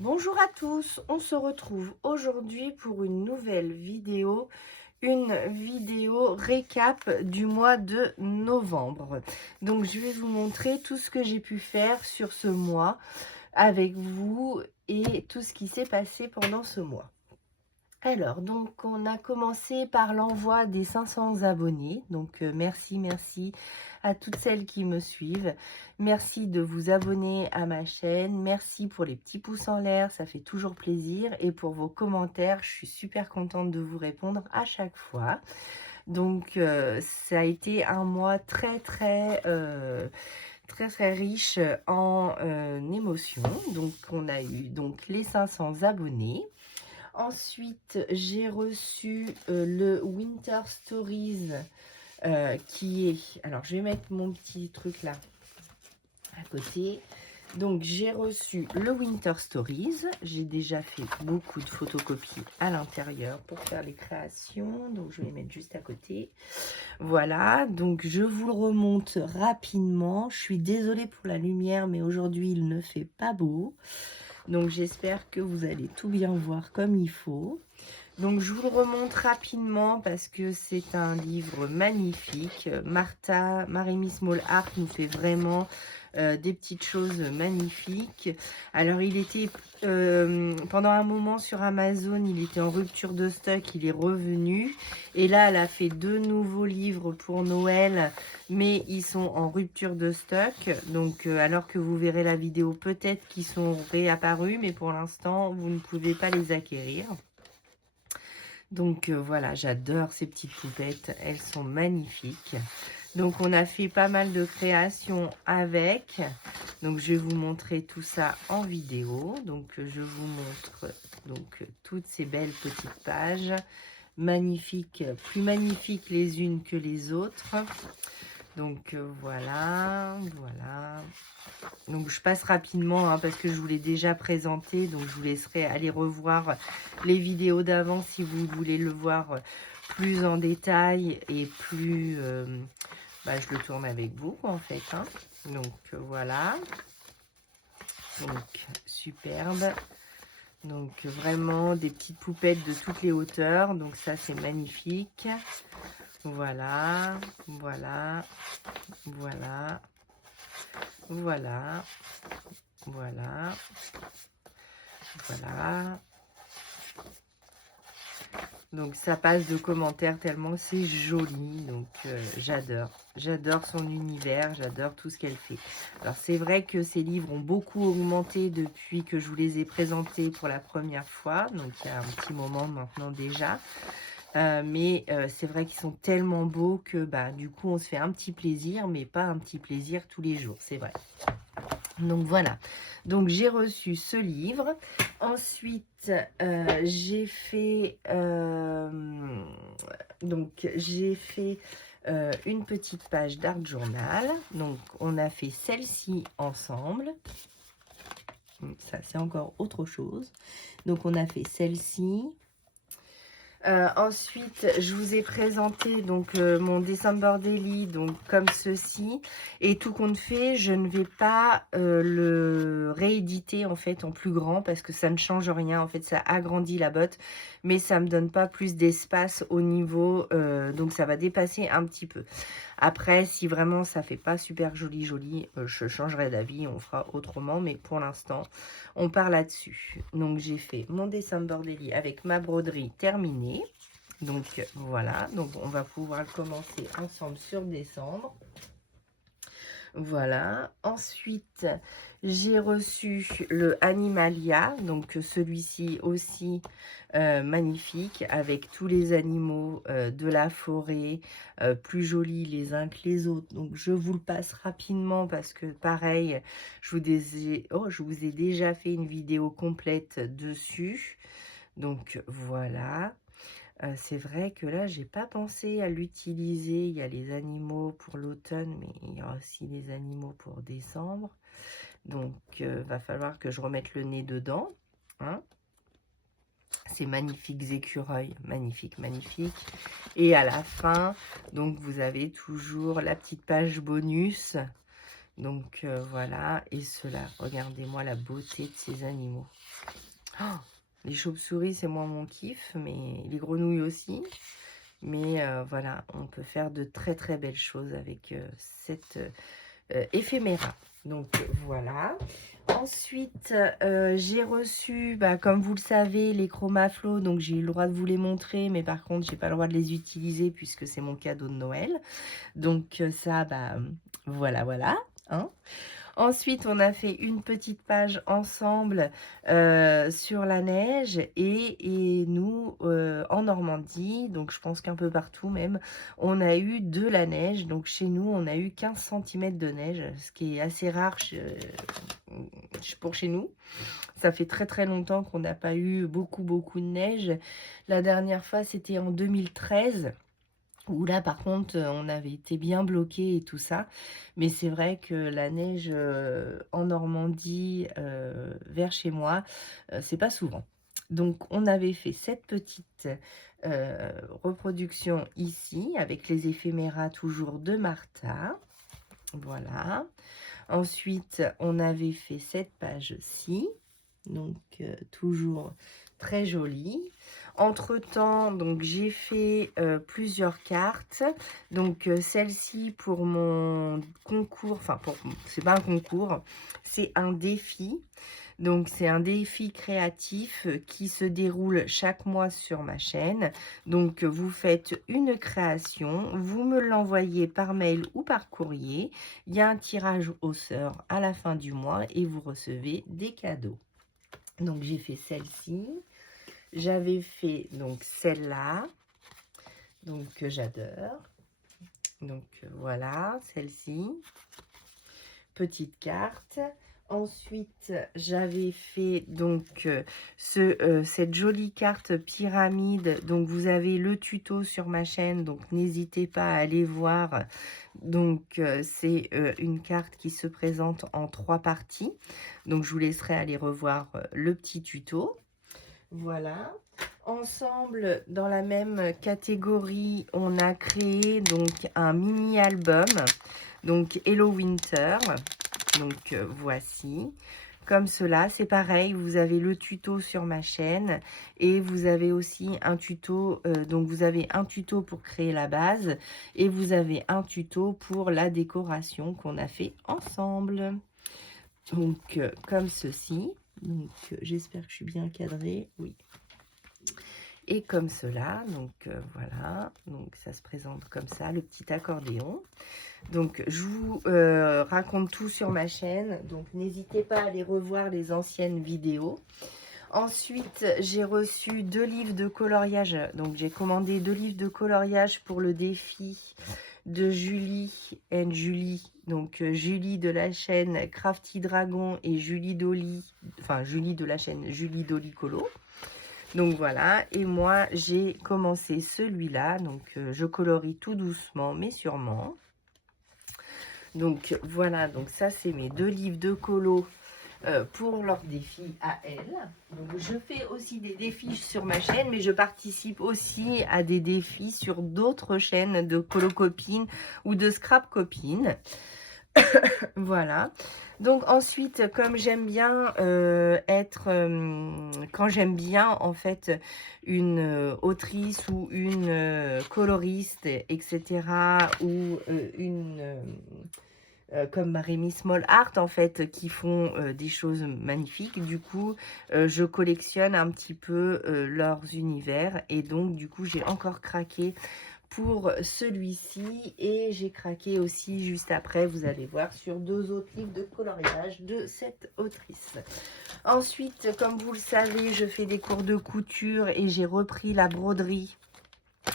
Bonjour à tous, on se retrouve aujourd'hui pour une nouvelle vidéo, une vidéo récap du mois de novembre. Donc je vais vous montrer tout ce que j'ai pu faire sur ce mois avec vous et tout ce qui s'est passé pendant ce mois. Alors, donc, on a commencé par l'envoi des 500 abonnés. Donc, merci à toutes celles qui me suivent. Merci de vous abonner à ma chaîne. Merci pour les petits pouces en l'air, ça fait toujours plaisir. Et pour vos commentaires, je suis super contente de vous répondre à chaque fois. Donc, ça a été un mois très riche en émotions. Donc, on a eu donc les 500 abonnés. Ensuite, j'ai reçu le Winter Stories qui est... Alors, je vais mettre mon petit truc là à côté. Donc, j'ai reçu le Winter Stories. J'ai déjà fait beaucoup de photocopies à l'intérieur pour faire les créations. Donc, je vais les mettre juste à côté. Voilà, donc je vous le remonte rapidement. Je suis désolée pour la lumière, mais aujourd'hui, il ne fait pas beau. Donc j'espère que vous allez tout bien voir comme il faut. Donc je vous le remonte rapidement parce que c'est un livre magnifique. Martha, Marie-Miss Small Art nous fait vraiment des petites choses magnifiques. Alors il était pendant un moment sur Amazon, il était en rupture de stock, il est revenu. Et là, elle a fait 2 nouveaux livres pour Noël, mais ils sont en rupture de stock. Donc alors que vous verrez la vidéo, peut-être qu'ils sont réapparus, mais pour l'instant, vous ne pouvez pas les acquérir. Donc voilà, j'adore ces petites poupettes, elles sont magnifiques. Donc on a fait pas mal de créations avec. Donc je vais vous montrer tout ça en vidéo. Donc je vous montre donc toutes ces belles petites pages. Magnifiques, plus magnifiques les unes que les autres. Donc voilà. Donc je passe rapidement parce que je vous l'ai déjà présenté. Donc je vous laisserai aller revoir les vidéos d'avant si vous voulez le voir plus en détail et plus... je le tourne avec vous en fait. Donc voilà. Donc superbe. Donc vraiment des petites poupettes de toutes les hauteurs. Donc ça c'est magnifique. Voilà. Voilà. Donc ça passe de commentaires tellement c'est joli. Donc j'adore son univers, j'adore tout ce qu'elle fait. Alors c'est vrai que ces livres ont beaucoup augmenté depuis que je vous les ai présentés pour la première fois. Donc il y a un petit moment maintenant déjà. Mais c'est vrai qu'ils sont tellement beaux que du coup on se fait un petit plaisir, mais pas un petit plaisir tous les jours, c'est vrai. Donc voilà, donc j'ai reçu ce livre. Ensuite, j'ai fait une petite page d'art journal. Donc on a fait celle-ci ensemble. Ça c'est encore autre chose. Donc on a fait celle-ci. Ensuite, je vous ai présenté donc mon December Daily, donc comme ceci. Et tout compte fait, je ne vais pas le rééditer en fait en plus grand parce que ça ne change rien. En fait, ça agrandit la botte, mais ça me donne pas plus d'espace au niveau, donc ça va dépasser un petit peu. Après, si vraiment ça fait pas super joli, je changerai d'avis, on fera autrement. Mais pour l'instant, on part là-dessus. Donc, j'ai fait mon December Daily avec ma broderie terminée. Donc, voilà. Donc, on va pouvoir commencer ensemble sur décembre. Voilà. Ensuite, j'ai reçu le Animalia. Donc, celui-ci aussi magnifique avec tous les animaux de la forêt, plus jolis les uns que les autres. Donc, je vous le passe rapidement parce que pareil, je vous ai déjà fait une vidéo complète dessus. Donc, voilà. C'est vrai que là, j'ai pas pensé à l'utiliser. Il y a les animaux pour l'automne, mais il y a aussi les animaux pour décembre. Donc, va falloir que je remette le nez dedans. Ces magnifiques écureuils, magnifiques. Et à la fin, donc vous avez toujours la petite page bonus. Donc voilà, et cela, regardez-moi la beauté de ces animaux. Oh, les chauves-souris, c'est moins mon kiff, mais les grenouilles aussi. Mais voilà, on peut faire de très très belles choses avec cette éphéméra. Donc voilà. Ensuite, j'ai reçu, bah, comme vous le savez, les Chromaflow. Donc j'ai eu le droit de vous les montrer, mais par contre, j'ai pas le droit de les utiliser puisque c'est mon cadeau de Noël. Donc ça, bah voilà, voilà. Hein. Ensuite, on a fait une petite page ensemble sur la neige et nous, en Normandie, donc je pense qu'un peu partout même, on a eu de la neige. Donc chez nous, on a eu 15 cm de neige, ce qui est assez rare pour chez nous. Ça fait très très longtemps qu'on n'a pas eu beaucoup de neige. La dernière fois, c'était en 2013. Où là, par contre, on avait été bien bloqués et tout ça. Mais c'est vrai que la neige en Normandie, vers chez moi, c'est pas souvent. Donc, on avait fait cette petite reproduction ici, avec les éphéméras toujours de Martha. Voilà. Ensuite, on avait fait cette page-ci. Donc, toujours très jolie. Entre-temps, donc j'ai fait plusieurs cartes. Donc, celle-ci pour mon concours, enfin, c'est pas un concours, c'est un défi. Donc, c'est un défi créatif qui se déroule chaque mois sur ma chaîne. Donc, vous faites une création, vous me l'envoyez par mail ou par courrier. Il y a un tirage au sort à la fin du mois et vous recevez des cadeaux. Donc, j'ai fait celle-ci. J'avais fait donc celle-là, donc que j'adore. Donc, voilà, celle-ci. Petite carte. Ensuite, j'avais fait donc cette jolie carte pyramide. Donc, vous avez le tuto sur ma chaîne. Donc, n'hésitez pas à aller voir. Donc, c'est une carte qui se présente en 3 parties. Donc, je vous laisserai aller revoir le petit tuto. Voilà. Ensemble, dans la même catégorie, on a créé donc un mini-album. Donc, Hello Winter. Donc, voici. Comme cela, c'est pareil, vous avez le tuto sur ma chaîne et vous avez aussi un tuto, donc vous avez un tuto pour créer la base et vous avez un tuto pour la décoration qu'on a fait ensemble. Donc, comme ceci. Donc, j'espère que je suis bien cadrée. Oui. Et comme cela, donc voilà, donc ça se présente comme ça, le petit accordéon. Donc je vous raconte tout sur ma chaîne, donc n'hésitez pas à aller revoir les anciennes vidéos. Ensuite, j'ai reçu 2 livres de coloriage, donc j'ai commandé 2 livres de coloriage pour le défi de Julie and Julie, donc Julie de la chaîne Crafty Dragon et Julie Dolly, enfin Julie de la chaîne Julie Dolly Colo. Donc voilà, et moi j'ai commencé celui-là, donc je colorie tout doucement mais sûrement. Donc voilà, donc ça c'est mes 2 livres de colo pour leur défi à elles. Donc je fais aussi des défis sur ma chaîne, mais je participe aussi à des défis sur d'autres chaînes de colo copines ou de scrap copines. Voilà. Donc ensuite, comme j'aime bien quand j'aime bien en fait une autrice ou une coloriste, etc. ou comme Rémi Small Art en fait, qui font des choses magnifiques. Du coup, je collectionne un petit peu leurs univers et donc du coup, j'ai encore craqué pour celui-ci et j'ai craqué aussi juste après, vous allez voir, sur 2 autres livres de coloriage de cette autrice. Ensuite, comme vous le savez, je fais des cours de couture et j'ai repris la broderie.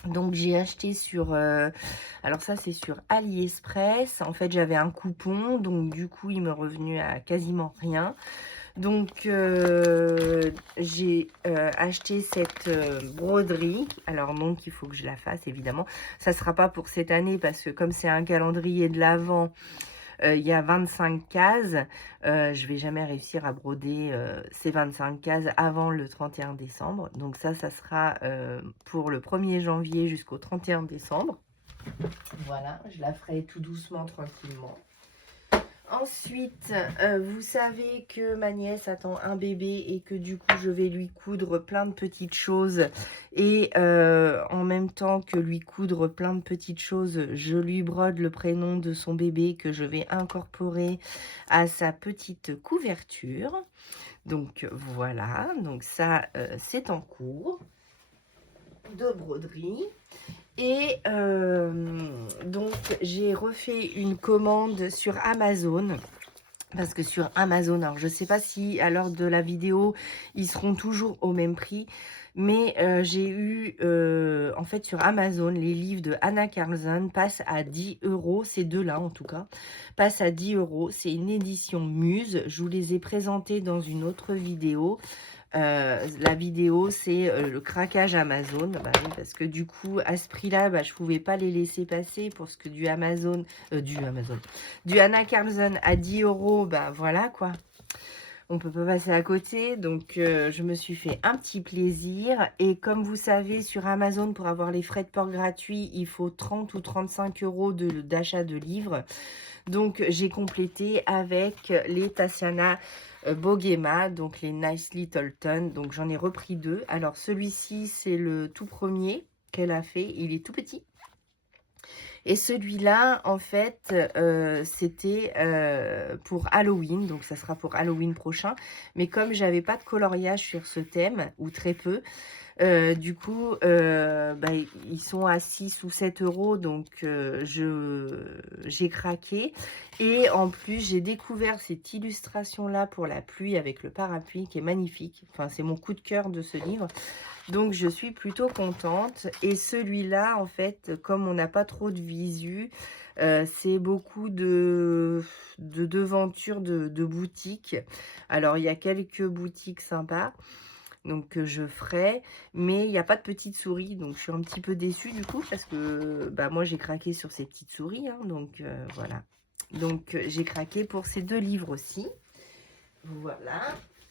Donc j'ai acheté sur, alors ça c'est sur AliExpress, en fait j'avais un coupon, donc du coup il m'est revenu à quasiment rien. Donc j'ai acheté cette broderie, alors donc il faut que je la fasse évidemment, ça ne sera pas pour cette année parce que comme c'est un calendrier de l'Avent, il y a 25 cases, je vais jamais réussir à broder ces 25 cases avant le 31 décembre. Donc ça sera pour le 1er janvier jusqu'au 31 décembre. Voilà, je la ferai tout doucement, tranquillement. Ensuite, vous savez que ma nièce attend un bébé et que du coup, je vais lui coudre plein de petites choses. Et en même temps que lui coudre plein de petites choses, je lui brode le prénom de son bébé que je vais incorporer à sa petite couverture. Donc voilà, donc ça, c'est en cours de broderie. Et donc, j'ai refait une commande sur Amazon. Parce que sur Amazon, alors je ne sais pas si à l'heure de la vidéo, ils seront toujours au même prix. Mais j'ai eu, en fait, sur Amazon, les livres de Anna Carlson passent à 10 €. Ces deux-là, en tout cas, passent à 10 €. C'est une édition Muse. Je vous les ai présentés dans une autre vidéo. La vidéo, c'est le craquage Amazon. Bah oui, parce que du coup, à ce prix-là, bah, je ne pouvais pas les laisser passer parce que du Anna Carlson à 10 €, bah voilà quoi. On peut pas passer à côté. Donc, je me suis fait un petit plaisir. Et comme vous savez, sur Amazon, pour avoir les frais de port gratuits, il faut 30 ou 35 € d'achat de livres. Donc, j'ai complété avec les Tassiana Bogema, donc les Nice Little Ton. Donc, j'en ai repris deux. Alors, celui-ci, c'est le tout premier qu'elle a fait. Il est tout petit. Et celui-là, en fait, c'était pour Halloween. Donc, ça sera pour Halloween prochain. Mais comme j'avais pas de coloriage sur ce thème, ou très peu, du coup, bah, ils sont à 6 ou 7 €, donc j'ai craqué. Et en plus, j'ai découvert cette illustration-là pour la pluie avec le parapluie qui est magnifique. Enfin, c'est mon coup de cœur de ce livre. Donc, je suis plutôt contente. Et celui-là, en fait, comme on n'a pas trop de visu, c'est beaucoup de devantures de boutiques. Alors, il y a quelques boutiques sympas. Donc, je ferai, mais il n'y a pas de petite souris, donc je suis un petit peu déçue du coup, parce que bah, moi j'ai craqué sur ces petites souris, hein, donc voilà. Donc, j'ai craqué pour ces deux livres aussi. Voilà.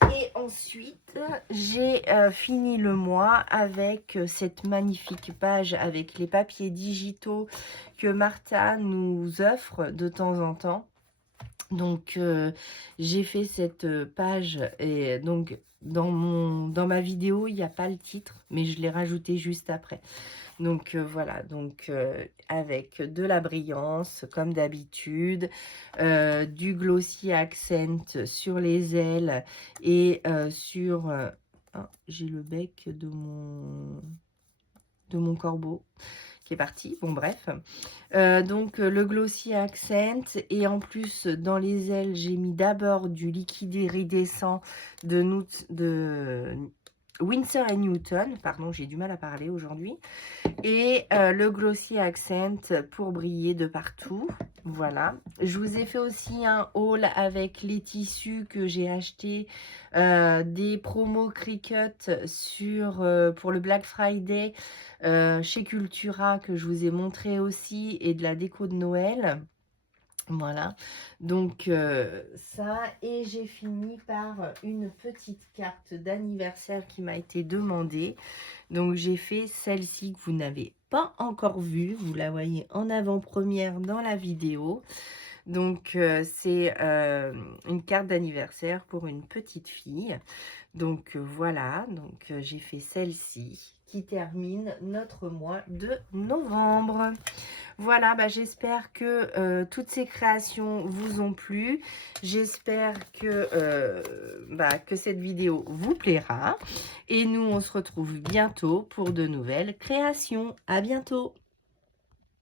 Et ensuite, j'ai fini le mois avec cette magnifique page avec les papiers digitaux que Martha nous offre de temps en temps. Donc, j'ai fait cette page et donc dans ma vidéo, il n'y a pas le titre, mais je l'ai rajouté juste après. Donc, voilà, donc avec de la brillance, comme d'habitude, du glossy accent sur les ailes et sur... ah, j'ai le bec de mon corbeau qui est parti. Bon, bref. Donc, le glossy accent. Et en plus, dans les ailes, j'ai mis d'abord du liquide iridescent de Winsor & Newton. Pardon, j'ai du mal à parler aujourd'hui. Et le glossy accent pour briller de partout. Voilà. Je vous ai fait aussi un haul avec les tissus que j'ai achetés, des promos Cricut pour le Black Friday chez Cultura que je vous ai montré aussi, et de la déco de Noël. Voilà, donc ça, et j'ai fini par une petite carte d'anniversaire qui m'a été demandée. Donc, j'ai fait celle-ci que vous n'avez pas encore vue. Vous la voyez en avant-première dans la vidéo. Donc, c'est une carte d'anniversaire pour une petite fille. Donc, voilà. Donc, j'ai fait celle-ci qui termine notre mois de novembre. Voilà, bah, j'espère que toutes ces créations vous ont plu. J'espère que cette vidéo vous plaira. Et nous, on se retrouve bientôt pour de nouvelles créations. À bientôt!